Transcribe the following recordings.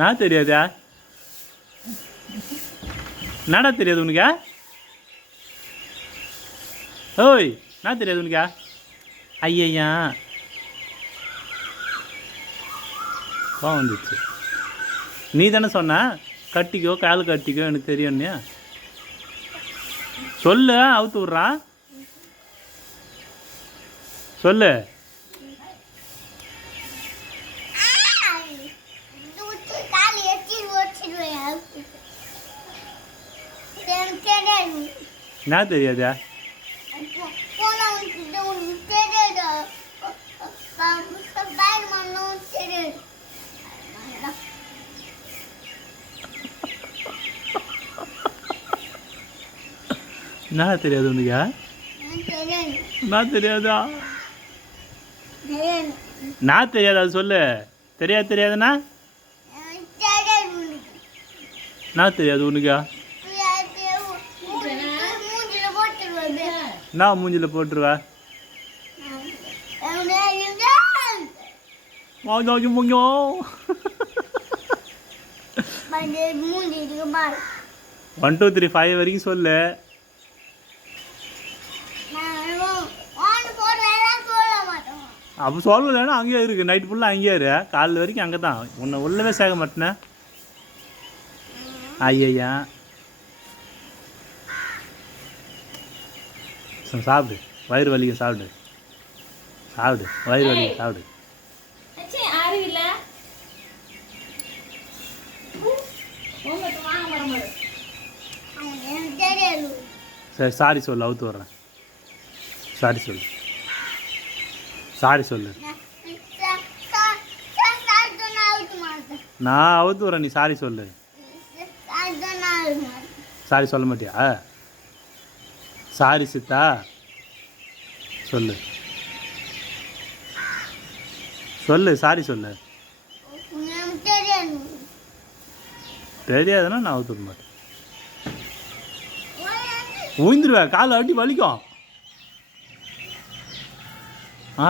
நான் தெரியாதா? என்னடா தெரியாது உனக்கு? ஓய் நான் தெரியாது உனக்கு? ஐயா வந்துச்சு. நீ தானே சொன்ன கட்டிக்கோ கால் கட்டிக்கோ எனக்கு தெரியும்னு. சொல்லு அவுத்து விட்றான் சொல்லு. என்ன தெரியாதா? என்ன தெரியாது உனக்கு? நான் தெரியாதா? நான் தெரியாது அது சொல்லு. தெரியாதுன்னா நான் தெரியாது உனக்கு? நான் மூஞ்சில போட்டுருவேன். ஒன் டூ த்ரீ ஃபைவ் வரைக்கும் சொல்லு. அப்போ சொல்லலைன்னா அங்கேயே இருக்கு. நைட்டு ஃபுல்லாக அங்கேயே இரு. காலையில் வரைக்கும் அங்கே தான். உன்னை உள்ளவே சேர்க்க மாட்டேனே. ஐயா சாப்பிடு. வயிறு வலிக்க சாப்பிடு. வயிறு வலிக்க சாப்பிடு. சரி சாரி சொல்லு. அவுத்து வர்றேன். சாரி சொல்லு. நான் அவுத்து வரேன். நீ சாரி சொல்லு. சாரி சொல்ல மாட்டியா? சாரி சித்தா சொல்லு. சாரி சொல்லு. தெரியாதுன்னா நான் அவுத்து விட மாட்டேன். உயிந்துருவேன். காலை அடி வலிக்கும்.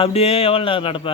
அப்படியே எவ்வளோ நேரம் நடப்ப?